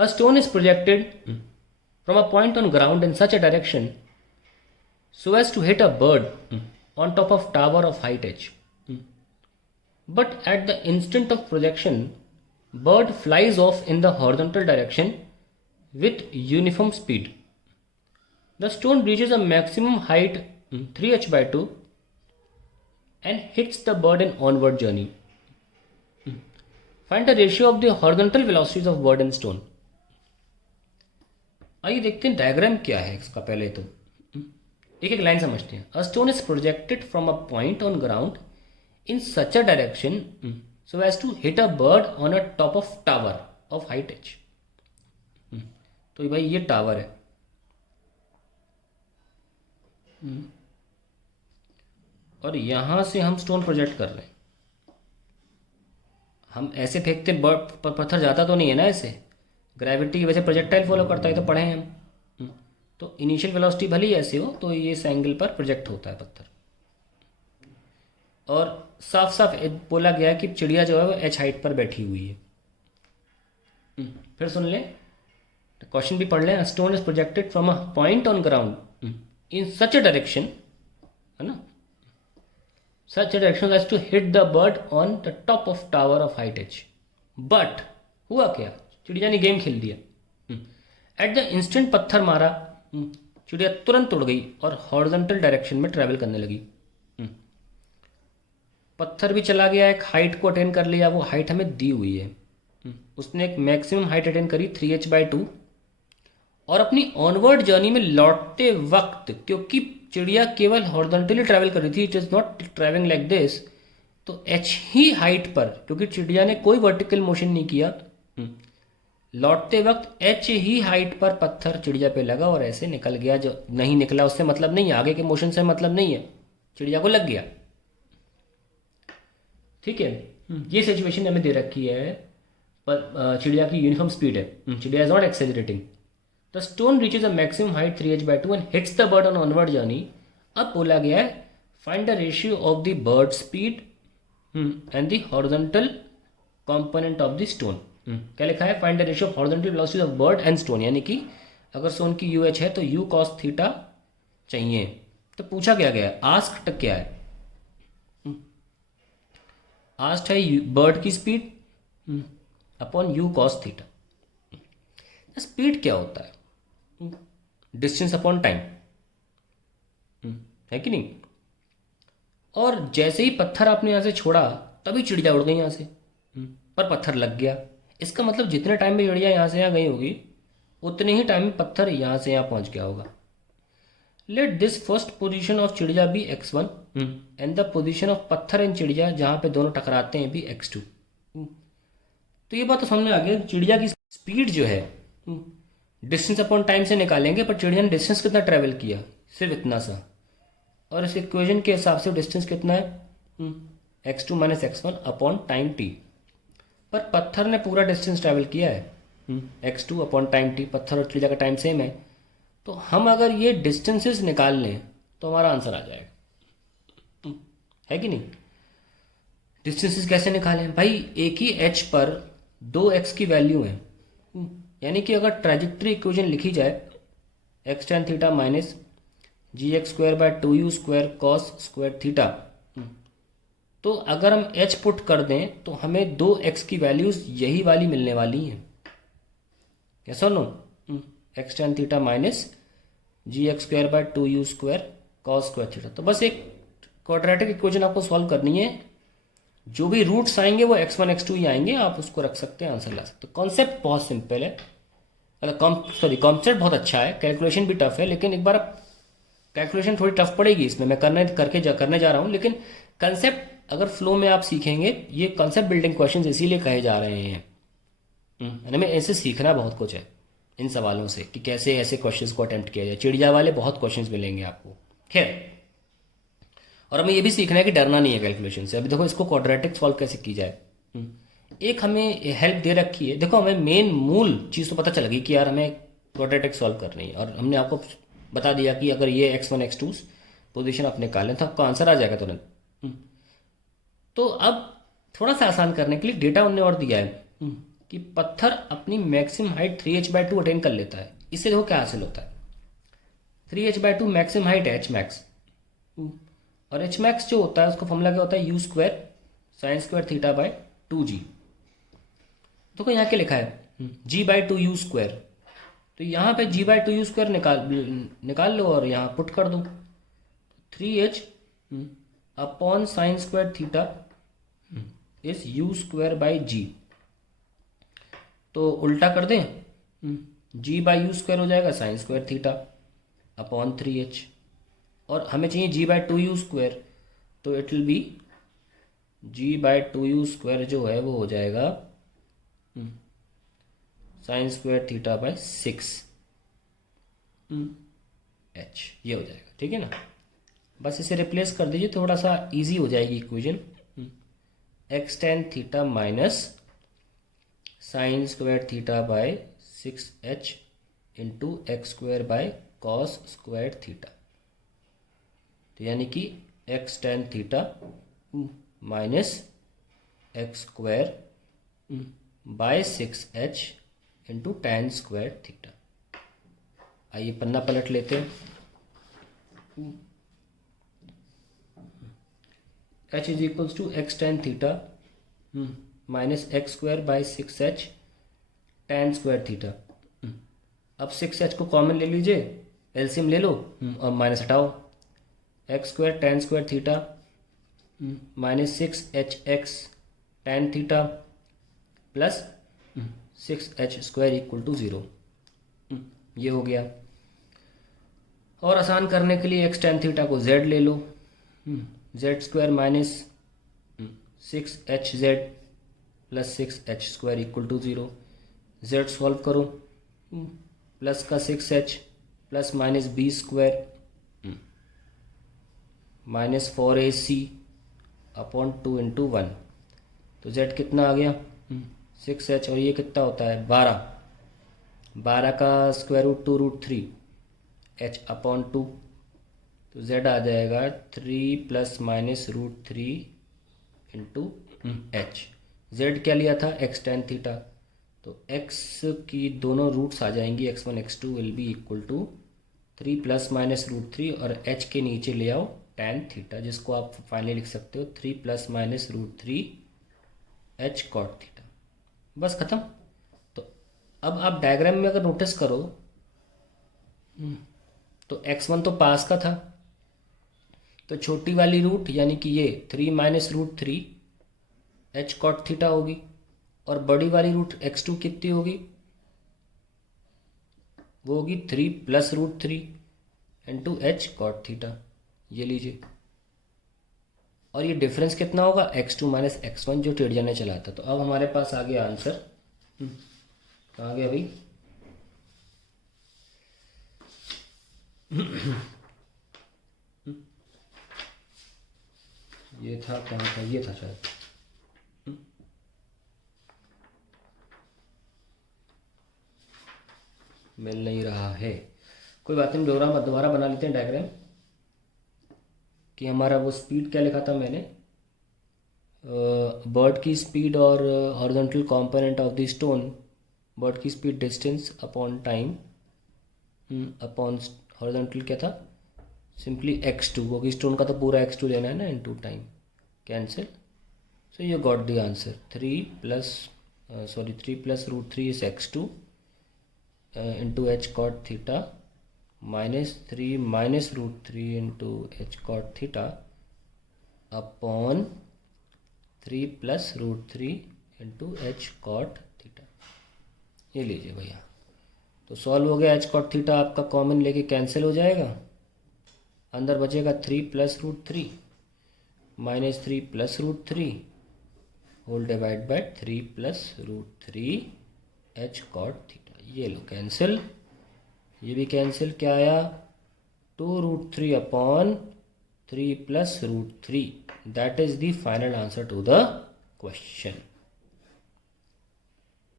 A stone is projected from a point on ground in such a direction so as to hit a bird on top of tower of height h. But at the instant of projection, bird flies off in the horizontal direction with uniform speed. The stone reaches a maximum height 3h by 2 and hits the bird in onward journey. Find the ratio of the horizontal velocities of bird and stone. आइए देखते हैं diagram क्या है इसका। पहले तो एक एक लाइन समझते हैं। A stone is projected from a point on ground in such a direction so as to hit a bird on a top of tower of height H. तो भाई ये टावर है, और यहां से हम स्टोन प्रोजेक्ट कर रहे हैं। हम ऐसे फेंकते बर्ड पत्थर जाता तो नहीं है ना, ऐसे ग्रेविटी की वजह से प्रोजेक्टाइल फॉलो करता है, तो पढ़े हैं हम। तो इनिशियल वेलोसिटी भले ही ऐसे हो तो ये इस एंगल पर प्रोजेक्ट होता है पत्थर। और साफ साफ बोला गया है कि चिड़िया जो है वो एच हाइट पर बैठी हुई है। फिर सुन लें, क्वेश्चन भी पढ़ लें। Stone is projected from a point on ground in such a direction, है ना, such a direction as to hit the bird on the top of tower of height h. But हुआ क्या, चिड़िया ने गेम खेल दिया। एट द इंस्टेंट पत्थर मारा, चिड़िया तुरंत उड़ गई और हॉरिजॉन्टल डायरेक्शन में ट्रैवल करने लगी। पत्थर भी चला गया, एक हाइट को अटेन कर लिया, वो हाइट हमें दी हुई है। उसने एक मैक्सिमम हाइट अटेन करी 3h by 2, और अपनी ऑनवर्ड जर्नी में लौटते वक्त, क्योंकि चिड़िया केवल हॉरिजॉन्टली ट्रैवल कर रही थी, it is not travelling like this, तो एच ही हाइट पर, क्योंकि चिड़िया ने कोई वर्टिकल मोशन नहीं किया, लौटते वक्त एच ही हाइट पर पत्थर चिड़िया पे लगा और ऐसे निकल गया। जो नहीं निकला उससे मतलब नहीं है, आगे के मोशन से मतलब नहीं है, चिड़िया को लग गया। ठीक है, ये सिचुएशन हमें दे रखी है, पर चिड़िया की यूनिफॉर्म स्पीड है, चिड़िया is not accelerating. The stone reaches a maximum height 3h by 2 and hits the bird on onward journey. अब बोला गया है find the ratio of the bird speed and the horizontal component of the stone. क्या लिखा है, find the ratio of horizontal velocity of bird and stone, यानी कि अगर स्टोन की UH है तो U cos थीटा चाहिए। तो पूछा क्या गया है, आस्क्ड क्या है, आस्क्ड है बर्ड की speed upon U cos theta. Speed क्या होता है, डिस्टेंस अपॉन टाइम, है कि नहीं। और जैसे ही पत्थर आपने यहां से छोड़ा तभी चिड़िया उड़ गई यहां से, पर पत्थर लग गया। इसका मतलब जितने टाइम में चिड़िया यहां से यहां गई होगी उतने ही टाइम में पत्थर यहां से यहां पहुंच गया होगा। Let this first position of chidiya be x1 and the position of patthar and चिड़िया जहां पे दोनों टकराते हैं भी x2। तो ये बात तो समझ में आ गई, चिड़िया की स्पीड जो है डिस्टेंस अपॉन टाइम से निकालेंगे, पर चिड़िया ने डिस्टेंस कितना ट्रेवल किया, सिर्फ इतना सा। और इस इक्वेशन के हिसाब से डिस्टेंस कितना है, x2 - x1 upon time t। पर पत्थर ने पूरा डिस्टेंस ट्रेवल किया है, x2 अपॉन टाइम t। पत्थर और चिड़िया का टाइम सेम है, तो हम अगर ये डिस्टेंसेस निकाल लें तो हमारा आंसर आ जाएगा, है कि नहीं। डिस्टेंसेस कैसे निकालें भाई, एक ही h पर 2x की वैल्यू है, यानी कि अगर ट्रेजेक्ट्री इक्वेशन लिखी जाए x tan theta minus gx² by 2u square cos square theta, तो अगर हम h पुट कर दें तो हमें 2x की वैल्यूज यही वाली मिलने वाली हैं। यस और no, x tan theta minus gx² by 2u square cos square theta. तो बस एक क्वाड्रेटिक इक्वेशन आपको सॉल्व करनी है, जो भी रूट्स आएंगे वो x1 x2 ही आएंगे, आप उसको रख सकते हैं, आंसर ला सकते हैं। कॉन्सेप्ट बहुत सिंपल है, कॉन्सेप्ट बहुत अच्छा है, कैलकुलेशन भी टफ है, लेकिन एक बार आप कैलकुलेशन थोड़ी टफ पड़ेगी इसमें, मैं करने जा रहा हूँ, लेकिन कंसेप्ट अगर फ्लो में आप सीखेंगे, ये कंसेप्ट बिल्डिंग क्वेश्चंस इसीलिए कहे जा रहे हैं। हमें ऐसे सीखना बहुत कुछ है इन सवालों से कि कैसे ऐसे क्वेश्चंस को अटेम्प्ट किया जाए। चिड़िया वाले बहुत क्वेश्चंस मिलेंगे आपको, खैर। और हमें ये भी सीखना है कि डरना नहीं है कैलकुलेशन से। अभी देखो इसको क्वाड्रेटिक सॉल्व कैसे की जाए। एक हमें हेल्प दे रखी है, देखो हमें मेन मूल चीज़ तो पता चल गई कि यार हमें क्वाड्रेटिक सॉल्व करनी है, और हमने आपको बता दिया कि अगर ये x1 x2 पोजीशन आप निकालें तो आपका आंसर आ जाएगा तुरंत। तो अब थोड़ा सा आसान करने के लिए डेटा उनने और दिया है कि पत्थर अपनी मैक्सिमम हाइट 3h/2 अटेन कर लेता है। इससे देखो क्या हासिल होता है, 3h/2 मैक्सिमम हाइट है एच मैक्स, और एच मैक्स जो होता है उसका फॉर्मूला क्या होता है, u² sin²θ/2g। देखो यहाँ क्या लिखा है, g/2u², तो यहाँ पे g/2u² निकाल लो और यहाँ पुट कर दो, 3h upon sin² is u²/g। तो उल्टा कर दें, g/u² हो जाएगा sin² अपॉन 3h, और हमें चाहिए g/2u², तो इट विल बी g/2u² जो है वो हो जाएगा sin²θ/6h, ये हो जाएगा। ठीक है ना, बस इसे रिप्लेस कर दीजिए, थोड़ा सा इजी हो जाएगी equation. x tan theta minus sin²θ/6h into x²/cos²θ, तो यानी कि x tan theta minus x²/6h into tan²θ। आइए पन्ना पलट लेते हैं। h is equals to x tan theta minus x²/6h tan²θ। अब 6h को कॉमन ले लीजिए, एलसीएम ले लो और माइनस हटाओ, x² tan²θ minus 6hx tan θ plus 6h² equal to 0, ये हो गया। और आसान करने के लिए x tan θ को z ले लो, z² minus 6hz plus 6h² equal to 0, z solve करो, प्लस का 6h plus minus b² minus 4ac upon 2 into 1, तो z कितना आ गया 6h, और ये कितना होता है 12 का स्क्वायर रूट 2√3 h अपॉन 2, तो z आ जाएगा 3 plus minus √3 into h। z क्या लिया था x tan θ, तो x की दोनों रूट्स आ जाएंगी, x1 x2 will be equal to 3 plus minus √3 और h के नीचे ले आओ tan θ, जिसको आप फाइनली लिख सकते हो 3 प्लस माइनस √3 h cot θ। बस खत्म। तो अब आप डायग्राम में अगर नोटिस करो तो x1 तो पास का था, तो छोटी वाली रूट यानी कि ये 3 माइनस √3 h cot θ होगी, और बड़ी वाली रूट x2 कितनी होगी, वो होगी 3 प्लस √3 इंटू h cot θ, ये लीजिए। और ये डिफरेंस कितना होगा x2 माइनस x1 जो टेढ़ जाने चला था। तो अब हमारे पास आ गया आंसर, कहाँ गया भाई, ये था, कहाँ था, ये था शायद, मिल नहीं रहा है, कोई बात नहीं, दोबारा बना लेते हैं डायग्राम कि हमारा वो स्पीड क्या लिखा था मैंने, बर्ड की स्पीड और horizontal component of the stone, bird की speed distance upon time upon horizontal क्या था सिंपली x2, क्योंकि स्टोन का तो पूरा x2 लेना है ना, into time, cancel, so you got the answer 3 plus √3 is x2 into h cot θ minus 3 minus √3 into h cot θ upon 3 plus √3 into h cot θ, ये लीजिए भैया। तो सॉल्व हो गया, h cot θ आपका कॉमन लेके कैंसिल हो जाएगा, अंदर बचेगा 3 plus √3 minus 3 plus √3 whole divide by 3 plus √3 h cot θ, ये लो कैंसिल, ये भी कैंसिल, क्या आया 2√3 upon 3 plus √3, that is the final answer to the question.